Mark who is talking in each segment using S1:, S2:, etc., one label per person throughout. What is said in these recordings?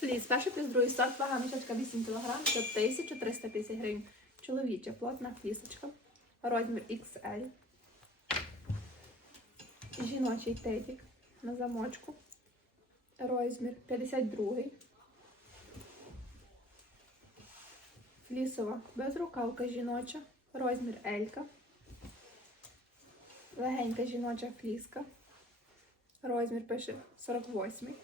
S1: Фліс, перший плюс другий сорт, вага мішечка 8 кг, за 1350 гривень. Чоловіча, плотна флісочка, розмір XL. Жіночий тедік на замочку. Розмір 52. Флісова безрукавка жіноча. Розмір Елька. Легенька жіноча фліска. Розмір пише 48.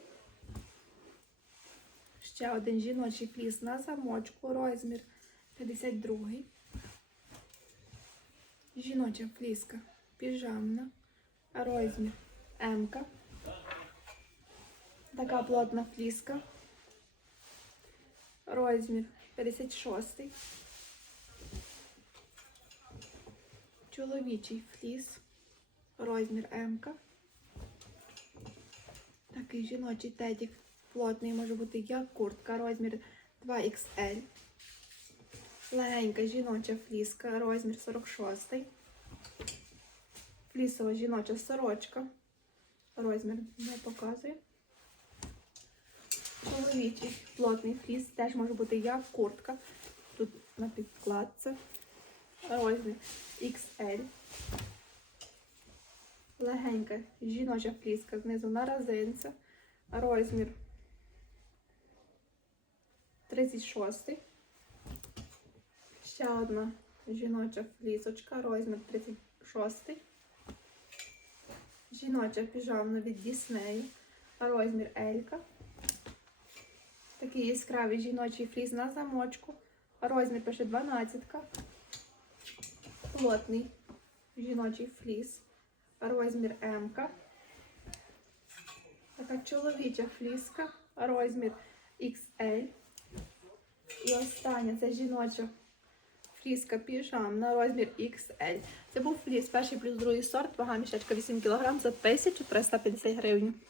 S1: Ще один жіночий фліс на замочку. Розмір 52. Жіноча фліска піжамна. Розмір М. Така плотна фліска. Розмір 56. Чоловічий фліс. Розмір М. Такий жіночий тедік плотний може бути як куртка, розмір 2XL. Легенька жіноча фліска, розмір 46. Флісова жіноча сорочка. Розмір не показує. Чоловічий плотний фліс теж може бути як куртка. Тут на підкладці. Розмір XL. Легенька жіноча фліска знизу на резинці. Розмір 36. Ще одна жіноча флісочка, розмір 36. Жіноча піжамна від Діснею, розмір Елька. Такий яскравий жіночий фліс на замочку. Розмір пише 12. Плотний жіночий фліс. Розмір М. Така чоловіча фліска. Розмір XL. І остання це жіноча фріска піжам на розмір XL. Це був фліс, перший плюс другий сорт, вага мішечка 8 кг за 1350 гривень.